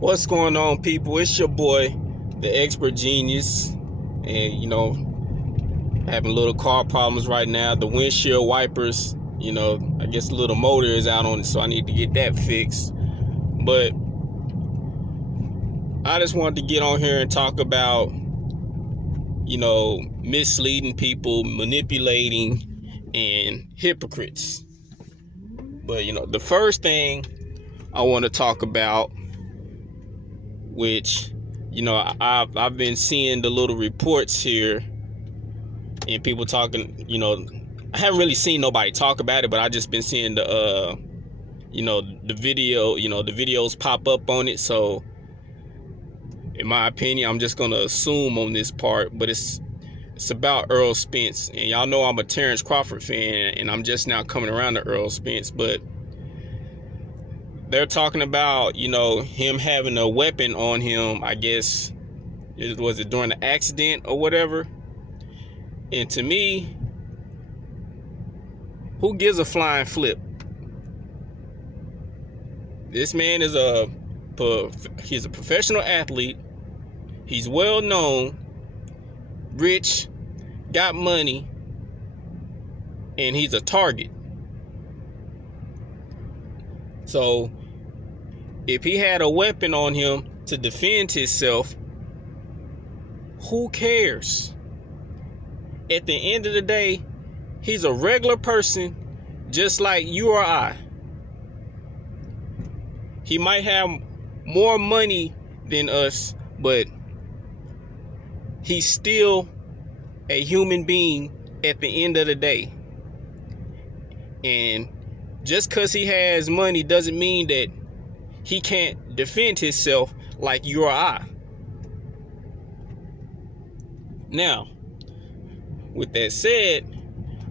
What's going on, people? It's your boy, the Expert Genius, and having little car problems right now. The windshield wipers, I guess the little motor is out on it, so I need to get that fixed. But I just wanted to get on here and talk about, misleading people, manipulating, and hypocrites. But the first thing I want to talk about, which I've been seeing the little reports here and people talking. I haven't really seen nobody talk about it, but I just been seeing the the video, the videos pop up on it. So in my opinion, I'm just gonna assume on this part, but it's about Errol Spence, and y'all know I'm a Terrence Crawford fan, and I'm just now coming around to Errol Spence. But they're talking about, him having a weapon on him. I guess, was it during the accident or whatever? And to me, who gives a flying flip? This man is he's a professional athlete. He's well known, rich, got money, and he's a target. So if he had a weapon on him to defend himself, who cares? At the end of the day, he's a regular person just like you or I. He might have more money than us, but he's still a human being at the end of the day. And just because he has money doesn't mean that he can't defend himself like you or I. Now, with that said,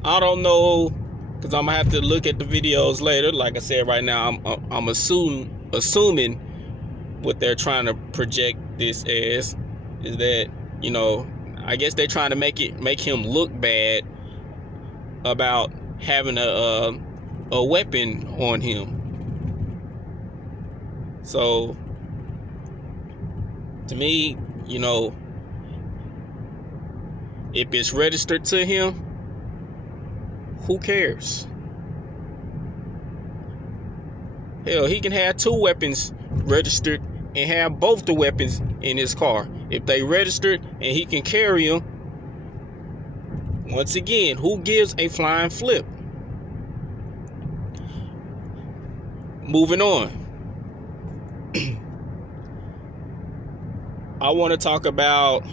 I don't know, because I'm gonna have to look at the videos later. Like I said, right now I'm assuming what they're trying to project this as is that, I guess they're trying to make him look bad about having a weapon on him. So to me, if it's registered to him, who cares? Hell, he can have two weapons registered and have both the weapons in his car. If they registered and he can carry them, once again, who gives a flying flip? Moving on. I want to talk about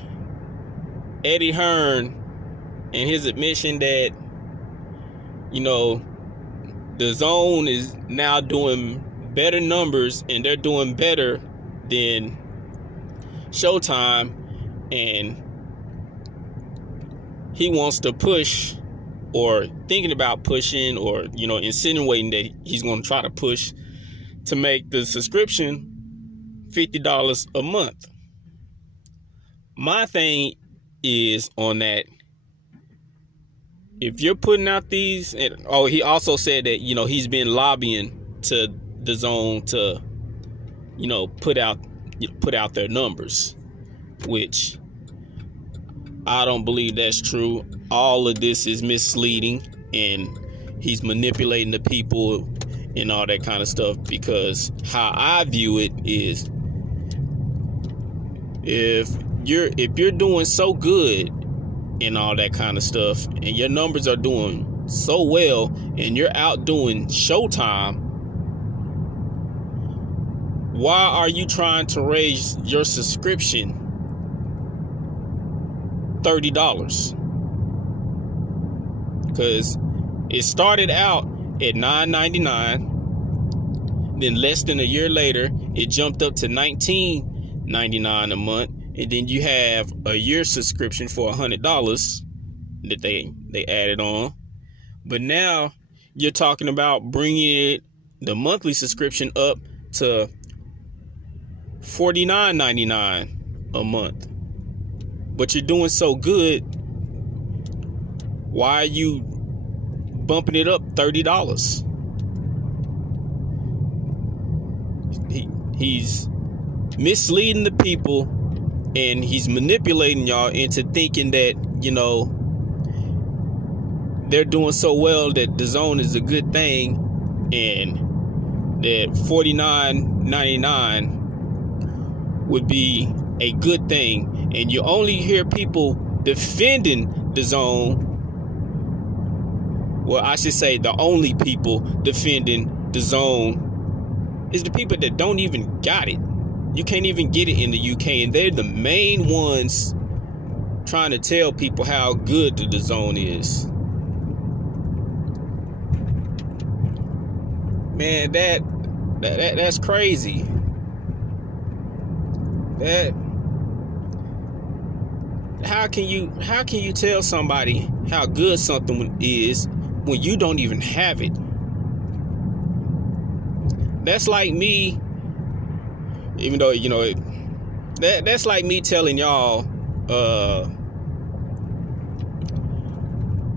Eddie Hearn and his admission that, the Zone is now doing better numbers and they're doing better than Showtime, and he wants to push, or thinking about pushing, or insinuating that he's going to try to push to make the subscription $50 a month. My thing is on that, if you're putting out these, he also said that he's been lobbying to the Zone to put out their numbers, which I don't believe that's true. All of this is misleading, and he's manipulating the people and all that kind of stuff, because how I view it is, if you're doing so good and all that kind of stuff, and your numbers are doing so well, and you're outdoing Showtime, why are you trying to raise your subscription $30? Because it started out at $9.99, then less than a year later it jumped up to $19.99 a month, and then you have a year subscription for $100 that they added on. But now you're talking about bringing the monthly subscription up to $49.99 a month. But you're doing so good, why are you bumping it up $30? He's misleading the people, and he's manipulating y'all into thinking that, you know, they're doing so well that DAZN is a good thing, and that $49.99 would be a good thing. And you only hear people defending DAZN. Well, I should say the only people defending DAZN is the people that don't even got it. You can't even get it in the UK, and they're the main ones trying to tell people how good the DAZN is. Man, that's crazy. That how can you tell somebody how good something is when you don't even have it? That's like me, even though, you know, that's like me telling y'all a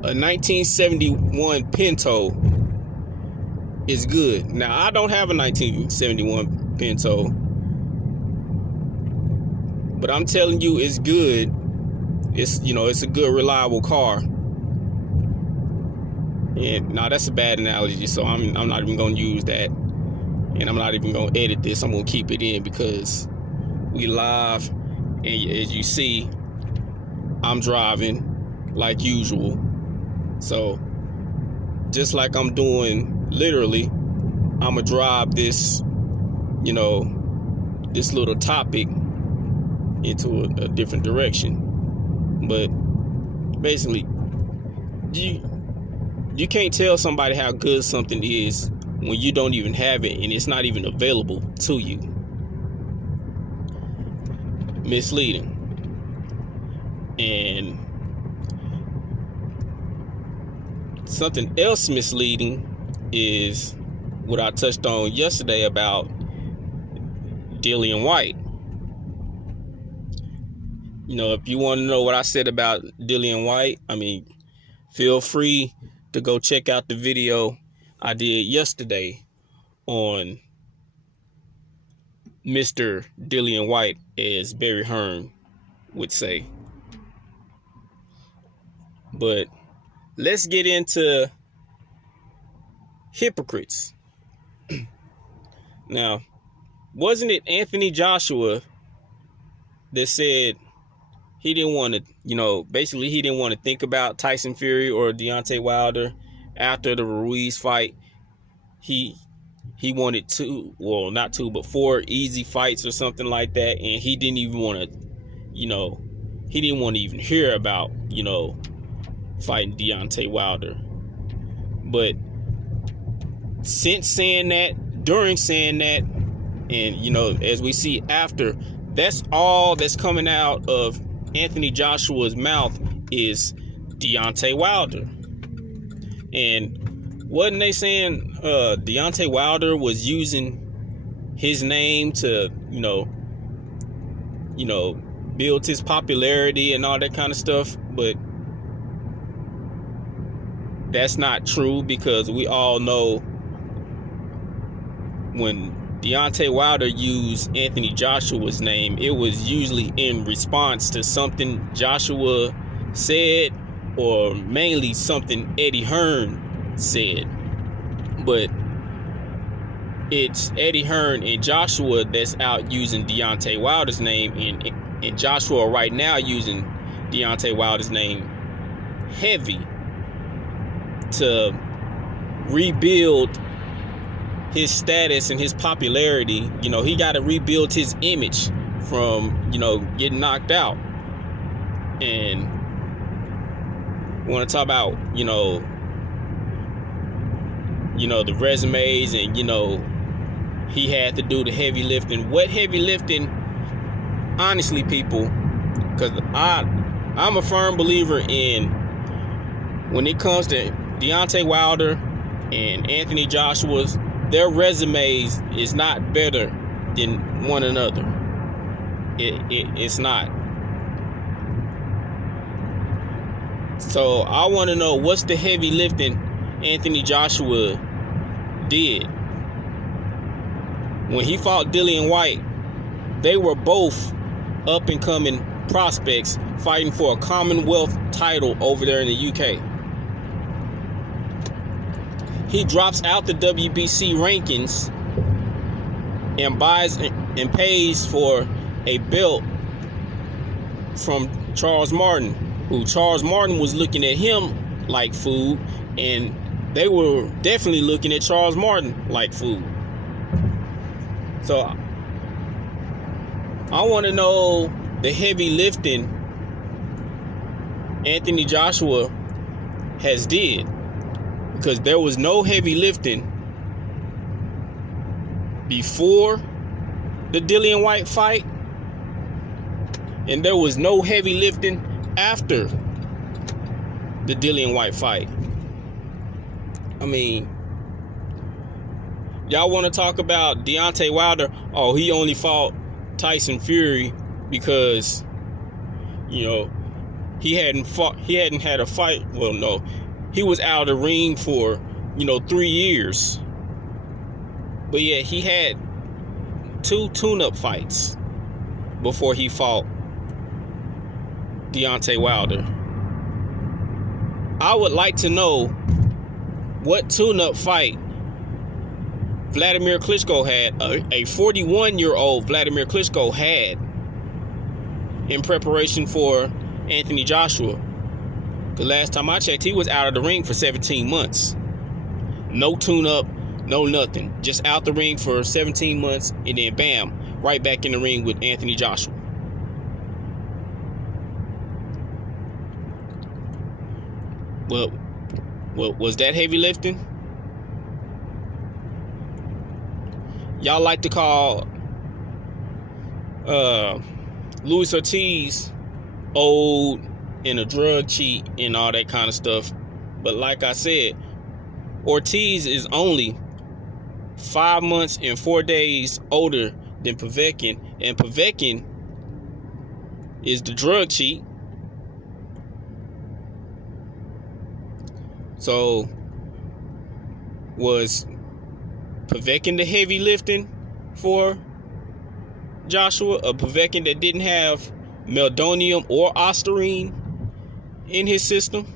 1971 Pinto is good. Now, I don't have a 1971 Pinto, but I'm telling you it's good. It's, you know, it's a good, reliable car. And now that's a bad analogy, so I'm not even gonna use that. And I'm not even gonna edit this. I'm gonna keep it in because we live, and as you see, I'm driving like usual. So just like I'm doing, literally, I'm gonna drive this, you know, this little topic into a different direction. But basically, you can't tell somebody how good something is when you don't even have it and it's not even available to you. Misleading. And something else misleading is what I touched on yesterday about Dillian White. You know, if you want to know what I said about Dillian White, I mean, feel free to go check out the video I did yesterday on Mr. Dillian White, as Barry Hearn would say. But let's get into hypocrites. Now, wasn't it Anthony Joshua that said he didn't want to, you know, basically he didn't want to think about Tyson Fury or Deontay Wilder after the Ruiz fight? He wanted not 4 easy fights or something like that, and he didn't even want to, you know, he didn't want to even hear about, you know, fighting Deontay Wilder. But since saying that, during saying that, and, you know, as we see after, that's all that's coming out of Anthony Joshua's mouth is Deontay Wilder. And wasn't they saying Deontay Wilder was using his name to, you know, build his popularity and all that kind of stuff? But that's not true, because we all know when Deontay Wilder used Anthony Joshua's name, it was usually in response to something Joshua said, or mainly something Eddie Hearn said. But it's Eddie Hearn and Joshua that's out using Deontay Wilder's name, and Joshua right now using Deontay Wilder's name heavy to rebuild his status and his popularity. You know, he got to rebuild his image from, you know, getting knocked out. And want to talk about, you know, the resumes, and, you know, he had to do the heavy lifting. What heavy lifting? Honestly, people, because I'm a firm believer in, when it comes to Deontay Wilder and Anthony Joshua's, their resumes is not better than one another. It's not. So I want to know, what's the heavy lifting Anthony Joshua did? When he fought Dillian White, they were both up and coming prospects fighting for a Commonwealth title over there in the UK. He drops out the WBC rankings and buys and pays for a belt from Charles Martin, who Charles Martin was looking at him like food, and they were definitely looking at Charles Martin like food. So I want to know the heavy lifting Anthony Joshua has did, because there was no heavy lifting before the Dillian Whyte fight, and there was no heavy lifting after the Dillian Whyte fight. I mean, y'all want to talk about Deontay Wilder? Oh, he only fought Tyson Fury because, you know, he hadn't had a fight. Well, no, he was out of the ring for, 3 years. But yeah, he had 2 tune-up fights before he fought Deontay Wilder. I would like to know what tune-up fight Vladimir Klitschko had, a 41-year-old Vladimir Klitschko had in preparation for Anthony Joshua. The last time I checked, he was out of the ring for 17 months. No tune-up, no nothing. Just out the ring for 17 months, and then bam, right back in the ring with Anthony Joshua. Well, was that heavy lifting? Y'all like to call Luis Ortiz old and a drug cheat and all that kind of stuff. But like I said, Ortiz is only 5 months and 4 days older than Povetkin, and Povetkin is the drug cheat. So was Povetkin the heavy lifting for Joshua? A Povetkin that didn't have meldonium or ostarine in his system?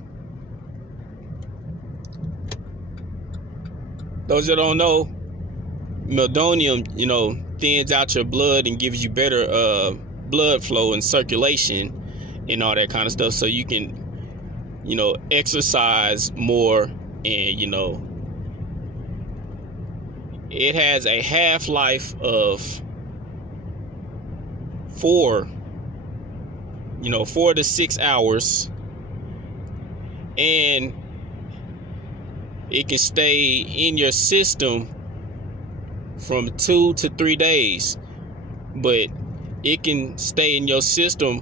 Those that don't know, meldonium, thins out your blood and gives you better blood flow and circulation and all that kind of stuff, so you can, exercise more, and, it has a half-life of 4 to 6 hours, and it can stay in your system from 2 to 3 days, but it can stay in your system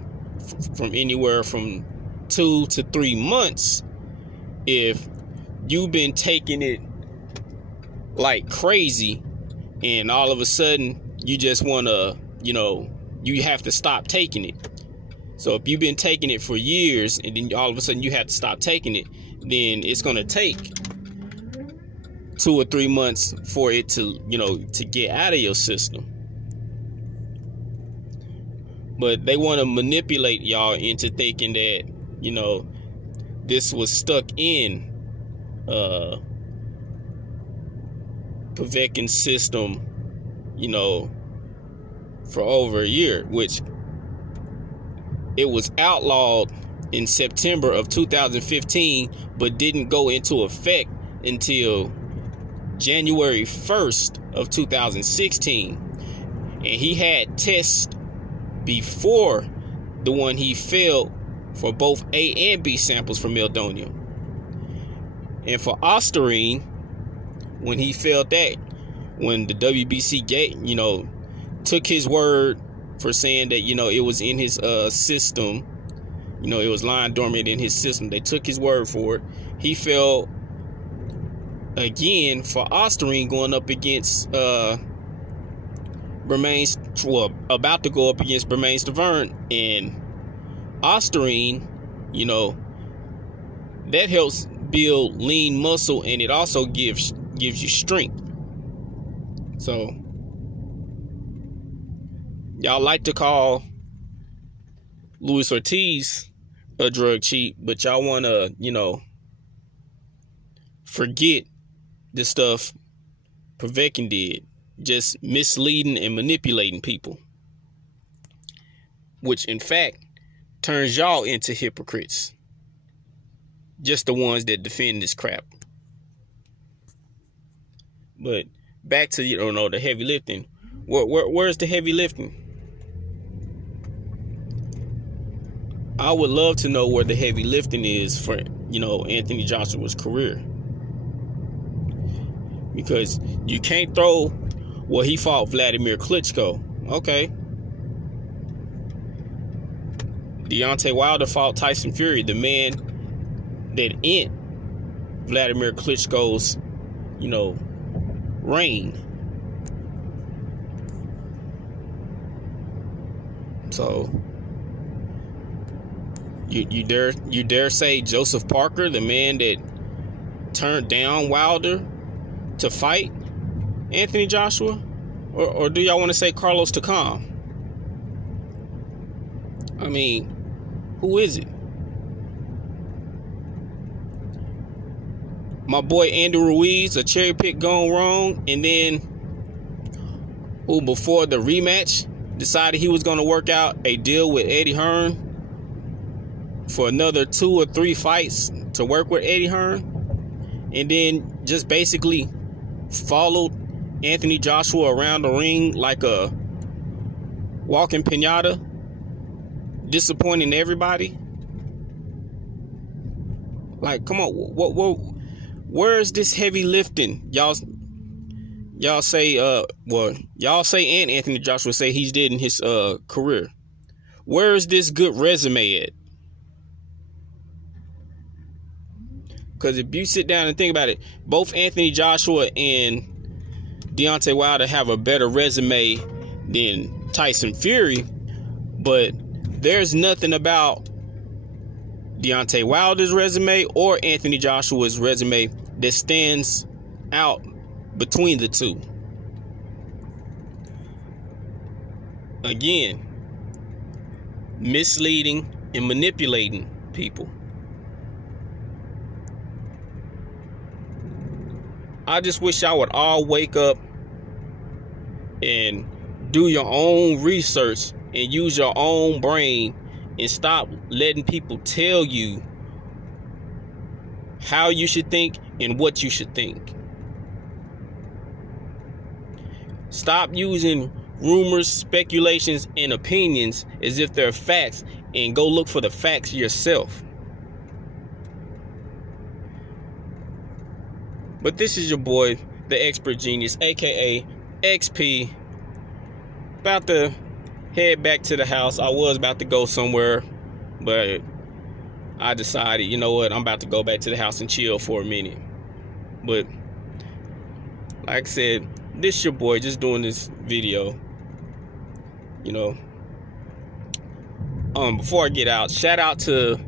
from anywhere from 2 to 3 months if you've been taking it like crazy, and all of a sudden you just want to, you have to stop taking it. So if you've been taking it for years and then all of a sudden you have to stop taking it, then it's going to take 2 or 3 months for it to, to get out of your system. But they want to manipulate y'all into thinking that, this was stuck in Povetkin's system, for over a year, which it was outlawed in September of 2015, but didn't go into effect until January 1st of 2016. And he had tests before the one he failed for both A and B samples for meldonium. And for ostarine, when he failed that, when the WBC took his word for saying that, it was in his system, it was lying dormant in his system. They took his word for it. He failed again for ostarine, going up against about to go up against Bermane Stiverne. And ostarine, that helps build lean muscle, and it also gives you strength. So, Y'all like to call Luis Ortiz a drug cheat, but y'all want to, forget the stuff Povetkin did, just misleading and manipulating people, which in fact turns y'all into hypocrites, just the ones that defend this crap. But back to the heavy lifting. Where's the heavy lifting? I would love to know where the heavy lifting is for Anthony Joshua's career, because you can't throw, well, he fought Vladimir Klitschko. Okay. Deontay Wilder fought Tyson Fury, the man that ended Vladimir Klitschko's, reign. So you dare say Joseph Parker, the man that turned down Wilder to fight Anthony Joshua, or do y'all want to say Carlos Takam? I mean, who is it? My boy Andy Ruiz, a cherry pick gone wrong, and then who before the rematch decided he was going to work out a deal with Eddie Hearn for another 2 or 3 fights to work with Eddie Hearn, and then just basically followed Anthony Joshua around the ring like a walking piñata, disappointing everybody. Like, come on, where's this heavy lifting? Y'all say, y'all say, and Anthony Joshua say he's did in his career. Where is this good resume at? Because if you sit down and think about it, both Anthony Joshua and Deontay Wilder have a better resume than Tyson Fury, but there's nothing about Deontay Wilder's resume or Anthony Joshua's resume that stands out between the two. Again, misleading and manipulating people. I just wish y'all would all wake up and do your own research and use your own brain and stop letting people tell you how you should think and what you should think. Stop using rumors, speculations, and opinions as if they're facts, and go look for the facts yourself. But this is your boy, the Expert Genius, aka XP, about to head back to the house. I was about to go somewhere, but I decided, you know what, I'm about to go back to the house and chill for a minute. But like I said, this your boy just doing this video. Before I get out, shout out to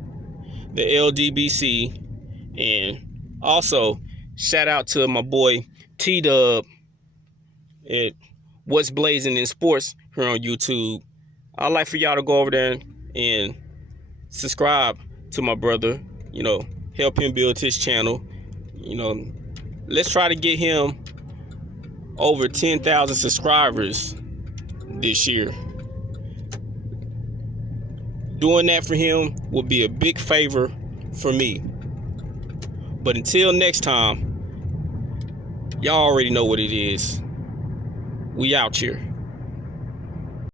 the LDBC, and also shout out to my boy T-Dub at What's Blazing in Sports here on YouTube. I'd like for y'all to go over there and subscribe to my brother, help him build his channel. Let's try to get him over 10,000 subscribers this year. Doing that for him would be a big favor for me. But until next time, y'all already know what it is. We out here.